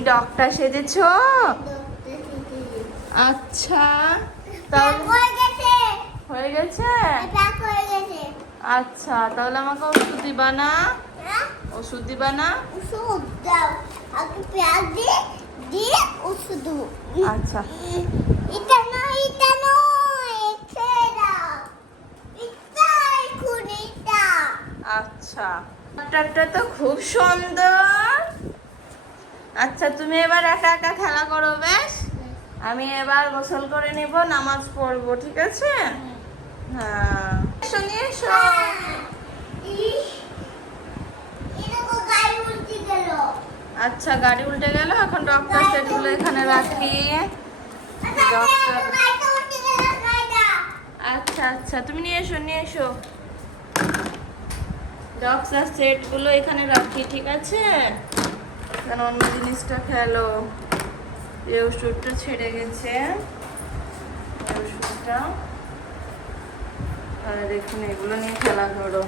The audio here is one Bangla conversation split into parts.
তুমি ডক্টর সেজেছো? আচ্ছা, তাহলে হয়ে গেছে। আচ্ছা, তাহলে আমাকে ওষুধ দিবা না? ওষুধ দিবা না? ওষুধ দাও, আগে পেঁয়াজ দিয়ে ওষুধ দাও। আচ্ছা, এটা নয়, ছেড়ে দাও। এটা এখন এটা। আচ্ছা, ডক্টরটা তো খুব সুন্দর। আচ্ছা, তুমি এবার একা একা খেলা করো, বেশ। আমি এবার গোসল করে নিব, নামাজ পড়বো, ঠিক আছে? হ্যাঁ, এসো নিয়ে এসো। আচ্ছা, গাড়ি উল্টে গেল। এখন ডক্টর সেটগুলো এখানে রাখি। আচ্ছা আচ্ছা, তুমি নিয়ে এসো, নিয়ে এসো। ডক্টর সেটগুলো এখানে রাখি, ঠিক আছে? কারণ অন্য জিনিসটা খেলো। এই ওষুধটা ছেড়ে গেছে, এই ওষুধটা। আর দেখুন, এগুলো নিয়ে খেলা করো।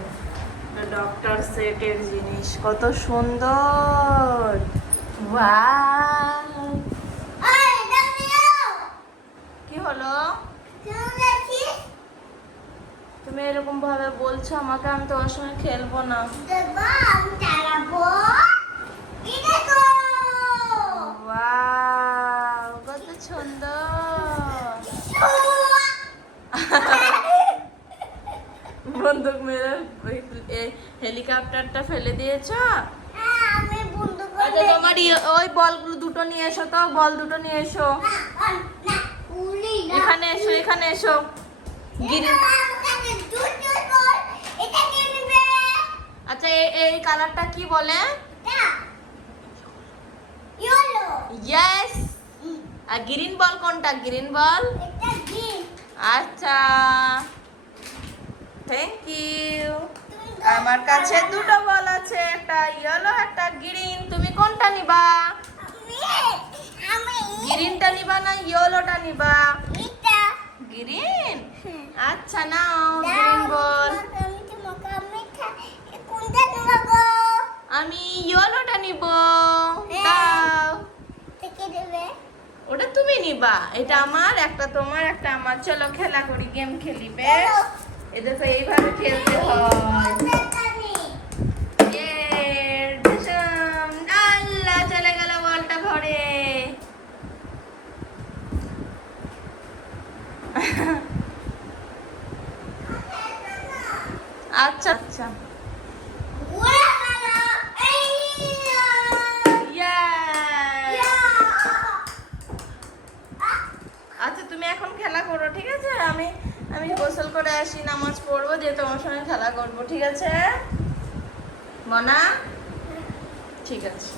ডক্টর সেটের জিনিস কত সুন্দর। ওয়াও, কি হলো? তুমি এরকম ভাবে বলছো আমাকে, আমি তোমার সঙ্গে খেলবো না। ওয়াও, কত সুন্দর। বন্দুক মেরে হেলিকপ্টারটা ফেলে দিয়েছো? আচ্ছা, তোমার ওই বলগুলো দুটো নিয়ে এসো তো, বল দুটো নিয়ে এসো। এখানে এসো, এখানে এসো। আচ্ছা, এই কালারটা কি বলে? ইয়েস। আর গ্রিন বল কোনটা? গ্রিন বল। আচ্ছা, থ্যাংক ইউ। আমার কাছে দুটো বল আছে, একটা ইয়েলো, একটা গ্রিন। তুমি কোনটা নিবা? গ্রিনটা নিবা না ইয়েলোটা নিবা? গ্রিন। আচ্ছা, নাও গ্রিন বল। আমি ইয়েলোটা নিব। দাও। ওটা তুমি নিবা, এটা আমার, একটা তোমার, একটা আমার। চলো খেলা করি, গেম খেলি, বেশ। এ দেখো, এইভাবে খেলতে হয়। আল্লাহ, চলে গেল বলটা ঘরে। আচ্ছা আচ্ছা, আচ্ছা, তুমি এখন খেলা করো, ঠিক আছে? আমি আমি গোসল করে আসি, নামাজ পড়বো, দিয়ে তোমার সঙ্গে খেলা করবো, ঠিক আছে মনা? ঠিক আছে।